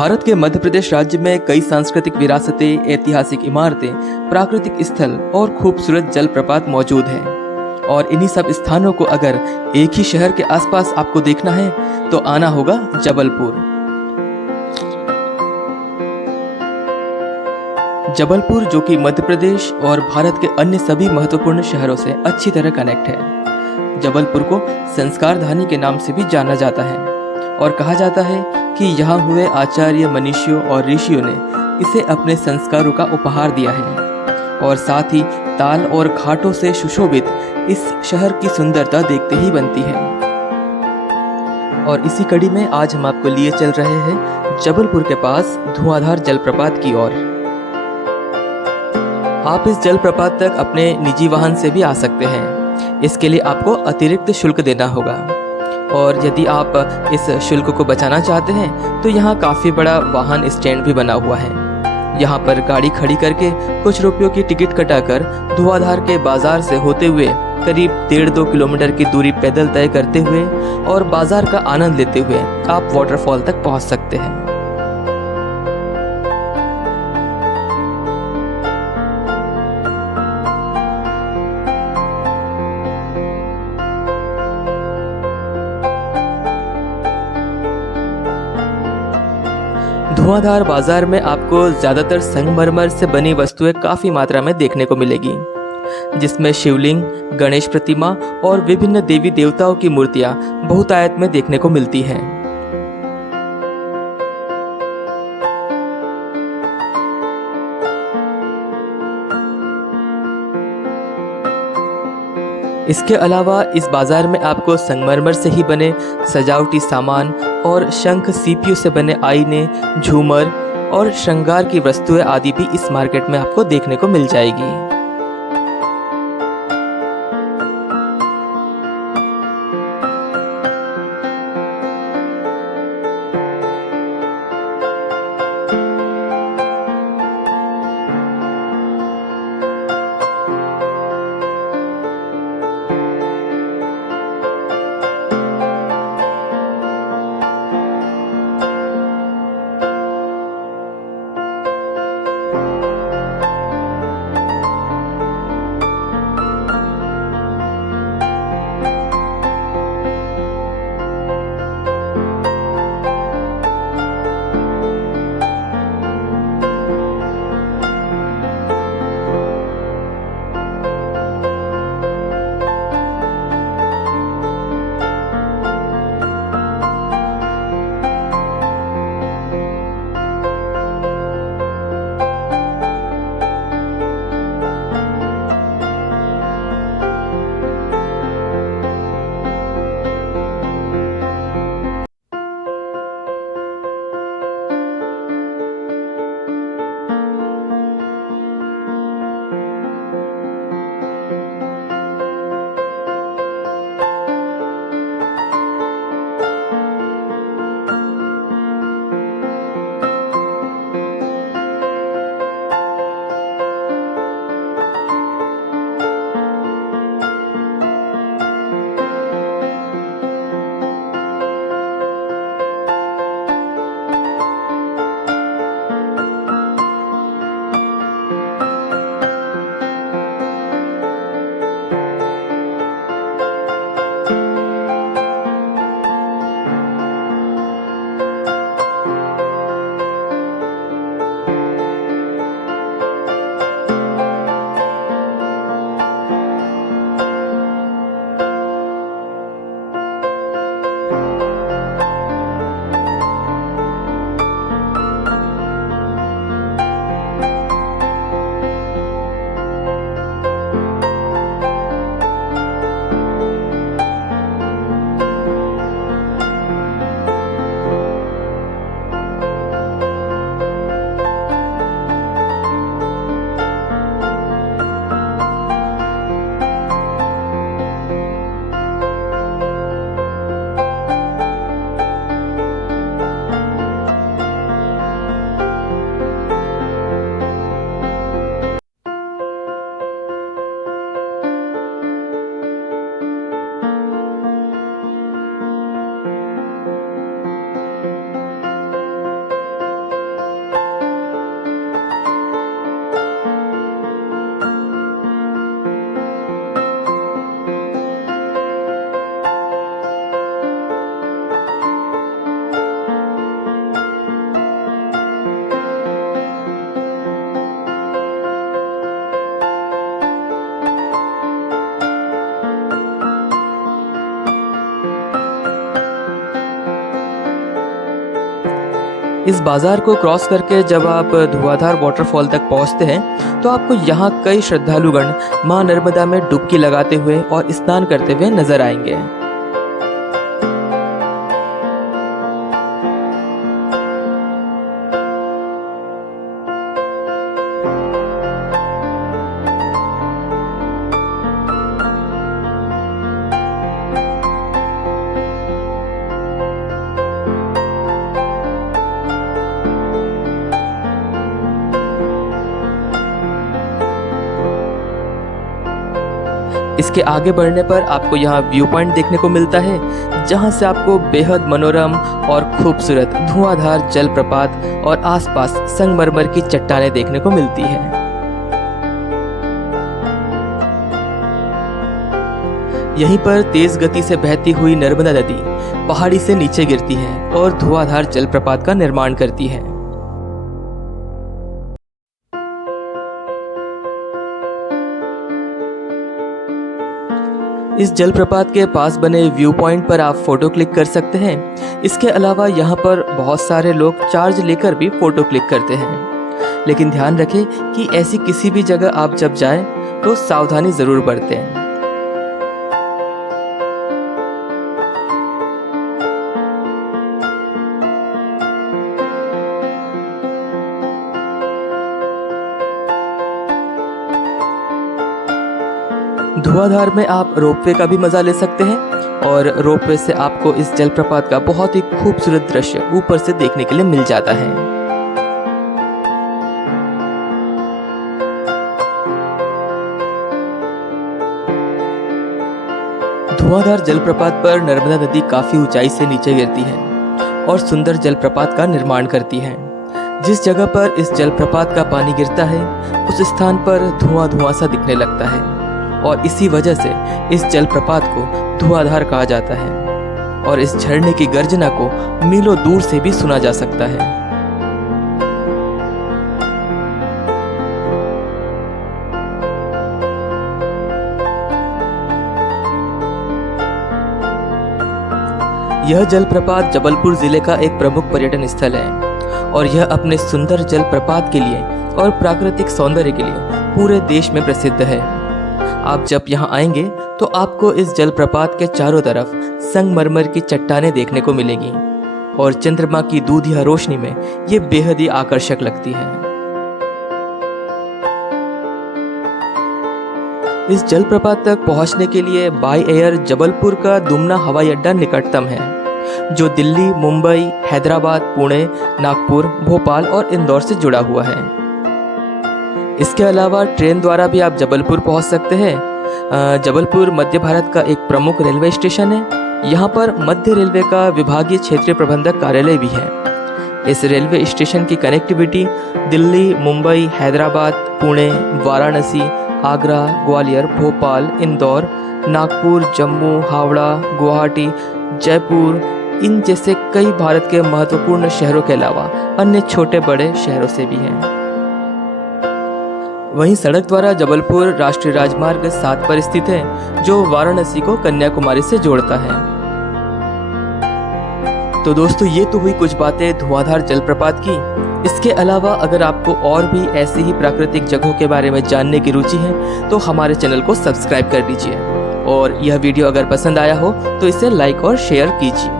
भारत के मध्य प्रदेश राज्य में कई सांस्कृतिक विरासतें, ऐतिहासिक इमारतें, प्राकृतिक स्थल और खूबसूरत जलप्रपात मौजूद हैं। और इन्हीं सब स्थानों को अगर एक ही शहर के आसपास आपको देखना है तो आना होगा जबलपुर। जबलपुर जो कि मध्य प्रदेश और भारत के अन्य सभी महत्वपूर्ण शहरों से अच्छी तरह कनेक्ट है। जबलपुर को संस्कारधानी के नाम से भी जाना जाता है और कहा जाता है कि यहाँ हुए आचार्य, मनीषियों और ऋषियों ने इसे अपने संस्कारों का उपहार दिया है। और साथ ही ताल और घाटों से सुशोभित इस शहर की सुंदरता देखते ही बनती है। और इसी कड़ी में आज हम आपको लिए चल रहे हैं जबलपुर के पास धुआंधार जलप्रपात की ओर। आप इस जलप्रपात तक अपने निजी वाहन से भी आ सकते हैं। इसके लिए आपको अतिरिक्त शुल्क देना होगा। और यदि आप इस शुल्क को बचाना चाहते हैं तो यहाँ काफ़ी बड़ा वाहन स्टैंड भी बना हुआ है। यहाँ पर गाड़ी खड़ी करके कुछ रुपयों की टिकट कटाकर धुआंधार के बाजार से होते हुए करीब 1.5-2 किलोमीटर की दूरी पैदल तय करते हुए और बाजार का आनंद लेते हुए आप वाटरफॉल तक पहुँच सकते हैं। धुआंधार बाजार में आपको ज़्यादातर संगमरमर से बनी वस्तुएं काफ़ी मात्रा में देखने को मिलेगी, जिसमें शिवलिंग, गणेश प्रतिमा और विभिन्न देवी देवताओं की मूर्तियां बहुतायत में देखने को मिलती हैं। इसके अलावा इस बाजार में आपको संगमरमर से ही बने सजावटी सामान और शंख, सीपियों से बने आईने, झूमर और श्रृंगार की वस्तुएं आदि भी इस मार्केट में आपको देखने को मिल जाएगी। इस बाज़ार को क्रॉस करके जब आप धुआंधार वाटरफॉल तक पहुंचते हैं तो आपको यहाँ कई श्रद्धालुगण मां नर्मदा में डुबकी लगाते हुए और स्नान करते हुए नजर आएंगे। इसके आगे बढ़ने पर आपको यहाँ व्यू पॉइंट देखने को मिलता है, जहाँ से आपको बेहद मनोरम और खूबसूरत धुआंधार जलप्रपात और आसपास संगमरमर की चट्टानें देखने को मिलती है। यहीं पर तेज गति से बहती हुई नर्मदा नदी पहाड़ी से नीचे गिरती है और धुआंधार जलप्रपात का निर्माण करती है। इस जलप्रपात के पास बने व्यू पॉइंट पर आप फोटो क्लिक कर सकते हैं। इसके अलावा यहाँ पर बहुत सारे लोग चार्ज लेकर भी फोटो क्लिक करते हैं, लेकिन ध्यान रखें कि ऐसी किसी भी जगह आप जब जाएं तो सावधानी ज़रूर बरतें। धुआंधार में आप रोपवे का भी मजा ले सकते हैं और रोपवे से आपको इस जलप्रपात का बहुत ही खूबसूरत दृश्य ऊपर से देखने के लिए मिल जाता है। धुआंधार जलप्रपात पर नर्मदा नदी काफी ऊंचाई से नीचे गिरती है और सुंदर जलप्रपात का निर्माण करती है। जिस जगह पर इस जलप्रपात का पानी गिरता है उस स्थान पर धुआं धुआं सा दिखने लगता है और इसी वजह से इस जलप्रपात को धुआंधार कहा जाता है और इस झरने की गर्जना को मीलों दूर से भी सुना जा सकता है। यह जलप्रपात जबलपुर जिले का एक प्रमुख पर्यटन स्थल है और यह अपने सुंदर जलप्रपात के लिए और प्राकृतिक सौंदर्य के लिए पूरे देश में प्रसिद्ध है। आप जब यहाँ आएंगे तो आपको इस जलप्रपात के चारों तरफ संगमरमर की चट्टानें देखने को मिलेगी और चंद्रमा की दूधिया रोशनी में ये बेहद ही आकर्षक लगती है। इस जलप्रपात तक पहुँचने के लिए बाय एयर जबलपुर का दुमना हवाई अड्डा निकटतम है, जो दिल्ली, मुंबई, हैदराबाद, पुणे, नागपुर, भोपाल और इंदौर से जुड़ा हुआ है। इसके अलावा ट्रेन द्वारा भी आप जबलपुर पहुंच सकते हैं। जबलपुर मध्य भारत का एक प्रमुख रेलवे स्टेशन है। यहाँ पर मध्य रेलवे का विभागीय क्षेत्रीय प्रबंधक कार्यालय भी है। इस रेलवे स्टेशन की कनेक्टिविटी दिल्ली, मुंबई, हैदराबाद, पुणे, वाराणसी, आगरा, ग्वालियर, भोपाल, इंदौर, नागपुर, जम्मू, हावड़ा, गुवाहाटी, जयपुर इन जैसे कई भारत के महत्वपूर्ण शहरों के अलावा अन्य छोटे बड़े शहरों से भी है। वहीं सड़क द्वारा जबलपुर राष्ट्रीय राजमार्ग 7 पर स्थित है, जो वाराणसी को कन्याकुमारी से जोड़ता है। तो दोस्तों, ये तो हुई कुछ बातें धुआंधार जलप्रपात की। इसके अलावा अगर आपको और भी ऐसी ही प्राकृतिक जगहों के बारे में जानने की रुचि है तो हमारे चैनल को सब्सक्राइब कर दीजिए और यह वीडियो अगर पसंद आया हो तो इसे लाइक और शेयर कीजिए।